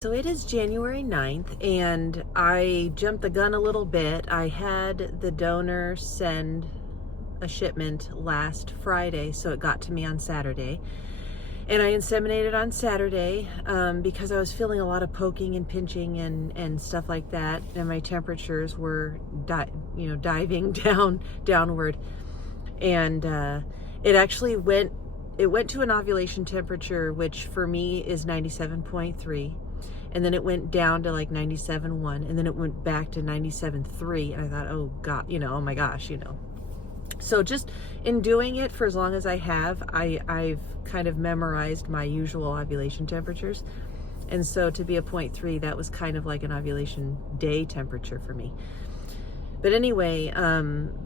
So it is January 9th, and I jumped the gun a little bit. I had the donor send a shipment last Friday, so it got to me on Saturday. And I inseminated on Saturday because I was feeling a lot of poking and pinching and stuff like that, and my temperatures were diving downward. And it actually went to an ovulation temperature, which for me is 97.3. And then it went down to like 97.1, and then it went back to 97.3. And I thought, oh God, oh my gosh, So just in doing it for as long as I have, I've kind of memorized my usual ovulation temperatures. And so to be a 0.3, that was kind of like an ovulation day temperature for me. But anyway,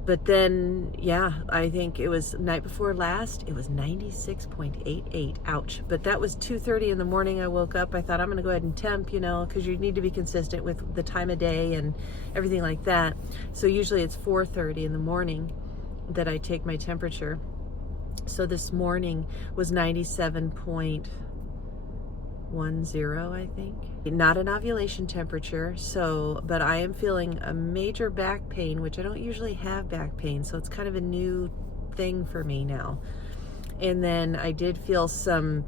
but then, yeah, I think it was night before last, it was 96.88. Ouch. But that was 2:30 in the morning. I woke up. I thought, I'm going to go ahead and temp, because you need to be consistent with the time of day and everything like that. So usually it's 4:30 in the morning that I take my temperature. So this morning was 97.10, I think. Not an ovulation temperature, but I am feeling a major back pain, which I don't usually have back pain, so it's kind of a new thing for me now. And then I did feel some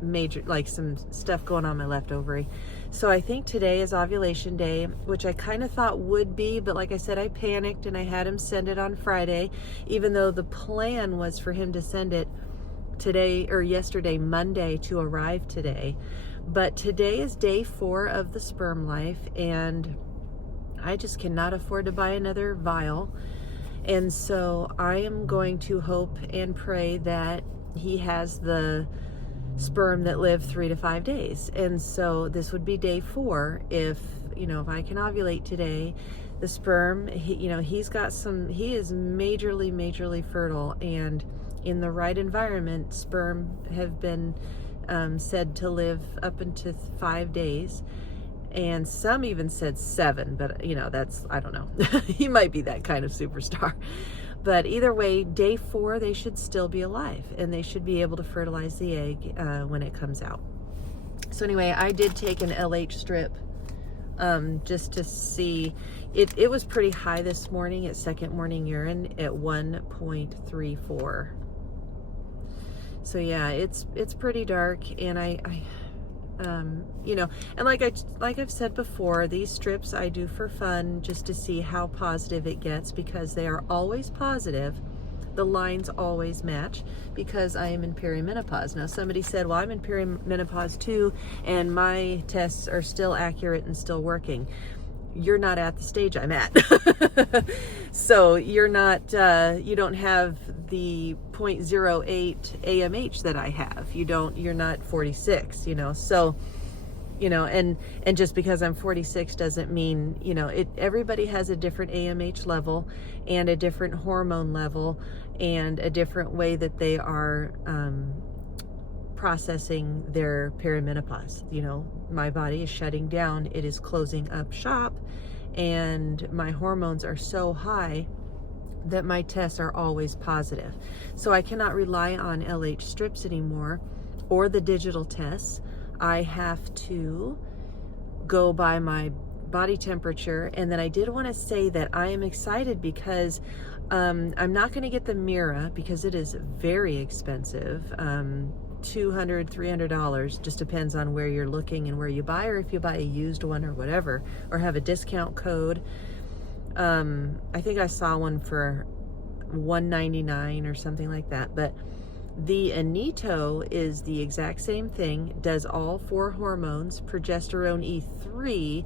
major, like some stuff going on my left ovary. So I think today is ovulation day, which I kind of thought would be, but like I said, I panicked and I had him send it on Friday, even though the plan was for him to send it today or yesterday, Monday, to arrive today. But today is day 4 of the sperm life, and I just cannot afford to buy another vial. And so I am going to hope and pray that he has the sperm that live 3 to 5 days. And so this would be day 4 if I can ovulate today. The sperm, he is majorly fertile, and in the right environment, sperm have been said to live up into 5 days, and some even said 7, but that's, I don't know. He might be that kind of superstar. But either way, day 4, they should still be alive, and they should be able to fertilize the egg when it comes out. So anyway, I did take an LH strip just to see. It was pretty high this morning at second morning urine at 1.34. So yeah, it's pretty dark, and and like I've said before, these strips I do for fun, just to see how positive it gets, because they are always positive. The lines always match, because I am in perimenopause. Now somebody said, well, I'm in perimenopause too, and my tests are still accurate and still working. You're not at the stage I'm at. So you're not, you don't have the 0.08 AMH that I have. You're not 46, so, and just because I'm 46 doesn't mean, everybody has a different AMH level and a different hormone level and a different way that they are, processing their perimenopause. My body is shutting down, it is closing up shop, and my hormones are so high that my tests are always positive. So I cannot rely on LH strips anymore or the digital tests. I have to go by my body temperature. And then I did want to say that I am excited because I'm not going to get the Mira because it is very expensive. $200, $300, just depends on where you're looking and where you buy, or if you buy a used one or whatever, or have a discount code. I think I saw one for $199 or something like that. But the Anito is the exact same thing, does all 4 hormones, progesterone, E3,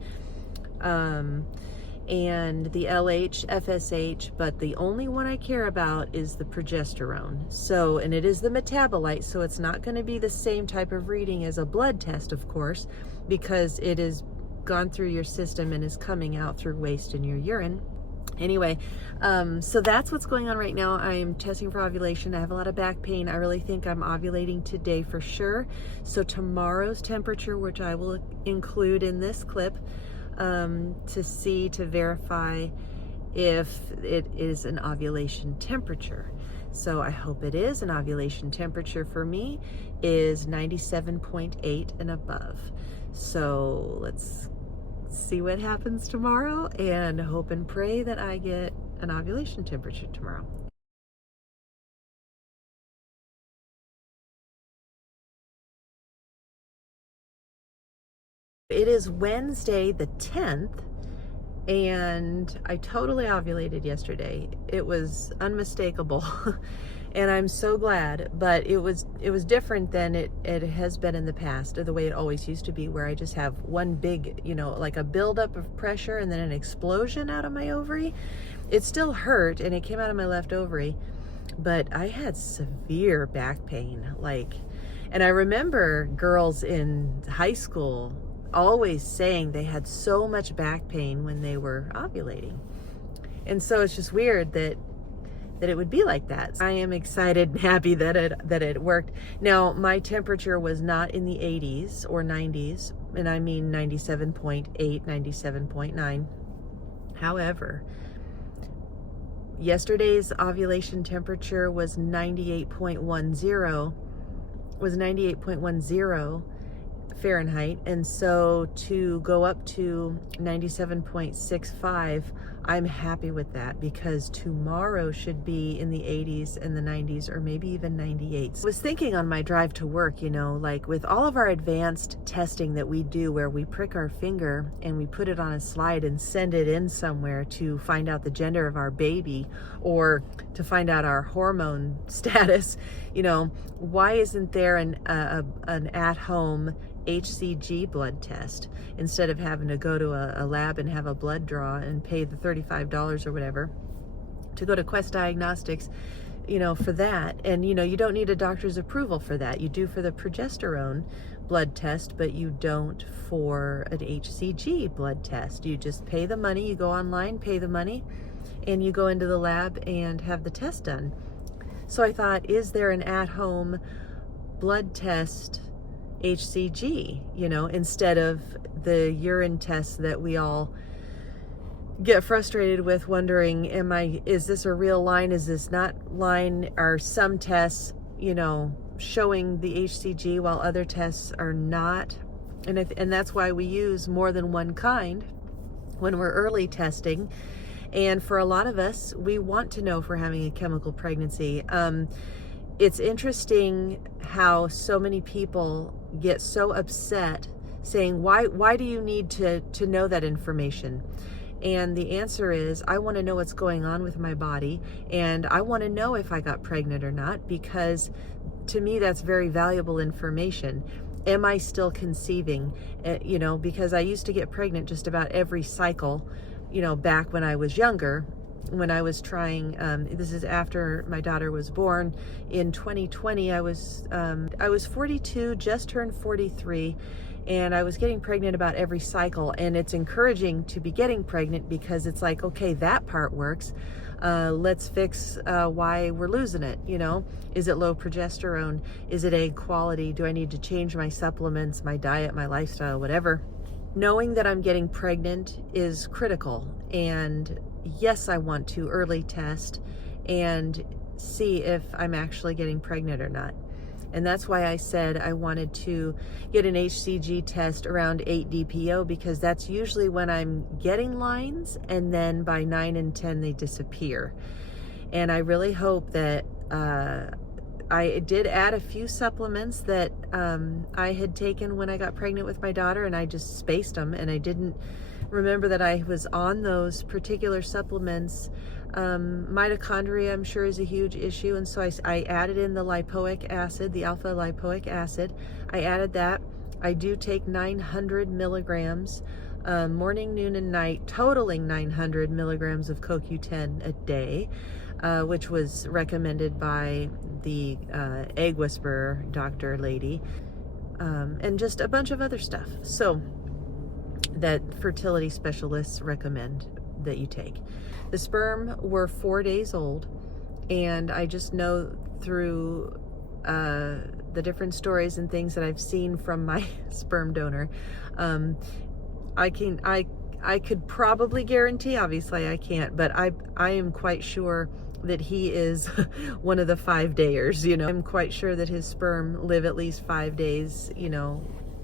and the LH, FSH, but the only one I care about is the progesterone. So, and it is the metabolite, so it's not going to be the same type of reading as a blood test, of course, because it is gone through your system and is coming out through waste in your urine. Anyway, so that's what's going on right now. I'm testing for ovulation. I have a lot of back pain. I really think I'm ovulating today for sure. So tomorrow's temperature, which I will include in this clip, to verify if it is an ovulation temperature. So I hope it is. An ovulation temperature for me is 97.8 and above. So let's see what happens tomorrow and hope and pray that I get an ovulation temperature tomorrow. It is Wednesday the 10th, and I totally ovulated yesterday. It was unmistakable. And I'm so glad, but it was different than it has been in the past, or the way it always used to be, where I just have one big, like a buildup of pressure and then an explosion out of my ovary. It still hurt, and it came out of my left ovary, but I had severe back pain, and I remember girls in high school always saying they had so much back pain when they were ovulating. And so it's just weird that it would be like that. I am excited and happy that it worked. Now, my temperature was not in the 80s or 90s, and I mean 97.8, 97.9. However, yesterday's ovulation temperature was 98.10 Fahrenheit, and so to go up to 97.65, I'm happy with that, because tomorrow should be in the 80s and the 90s, or maybe even 98. I was thinking on my drive to work, like with all of our advanced testing that we do, where we prick our finger and we put it on a slide and send it in somewhere to find out the gender of our baby, or to find out our hormone status, why isn't there an at-home HCG blood test, instead of having to go to a lab and have a blood draw and pay the $35 or whatever to go to Quest Diagnostics, for that. And, you don't need a doctor's approval for that. You do for the progesterone blood test, but you don't for an HCG blood test. You just pay the money, you go online, pay the money, and you go into the lab and have the test done. So I thought, is there an at-home blood test HCG, instead of the urine tests that we all get frustrated with, wondering, is this a real line? Is this not line? Are some tests, showing the HCG while other tests are not? And that's why we use more than one kind when we're early testing. And for a lot of us, we want to know if we're having a chemical pregnancy. It's interesting how so many people get so upset, saying, why do you need to know that information? And the answer is, I want to know what's going on with my body, and I want to know if I got pregnant or not, because to me that's very valuable information. Am I still conceiving? Because I used to get pregnant just about every cycle, back when I was younger. When I was trying, this is after my daughter was born in 2020, I was 42, just turned 43, and I was getting pregnant about every cycle. And it's encouraging to be getting pregnant, because it's like, okay, that part works. Let's fix why we're losing it. Is it low progesterone? Is it egg quality? Do I need to change my supplements, my diet, my lifestyle, whatever? Knowing that I'm getting pregnant is critical. And yes, I want to early test and see if I'm actually getting pregnant or not. And that's why I said I wanted to get an HCG test around 8 DPO, because that's usually when I'm getting lines, and then by 9 and 10 they disappear. And I really hope that I did add a few supplements that I had taken when I got pregnant with my daughter, and I just spaced them, and I didn't remember that I was on those particular supplements. Mitochondria, I'm sure, is a huge issue, and so I added in the lipoic acid, the alpha lipoic acid. I added that. I do take 900 milligrams morning, noon, and night, totaling 900 milligrams of CoQ10 a day, which was recommended by the egg whisperer doctor lady, and just a bunch of other stuff. So that fertility specialists recommend that you take. The sperm were 4 days old, and I just know through the different stories and things that I've seen from my sperm donor, I could probably guarantee, obviously I can't, but I am quite sure that he is one of the 5-dayers. I'm quite sure that his sperm live at least 5 days,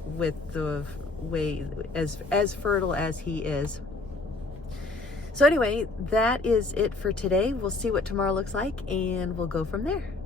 with the way, as fertile as he is. So anyway, that is it for today. We'll see what tomorrow looks like, and we'll go from there.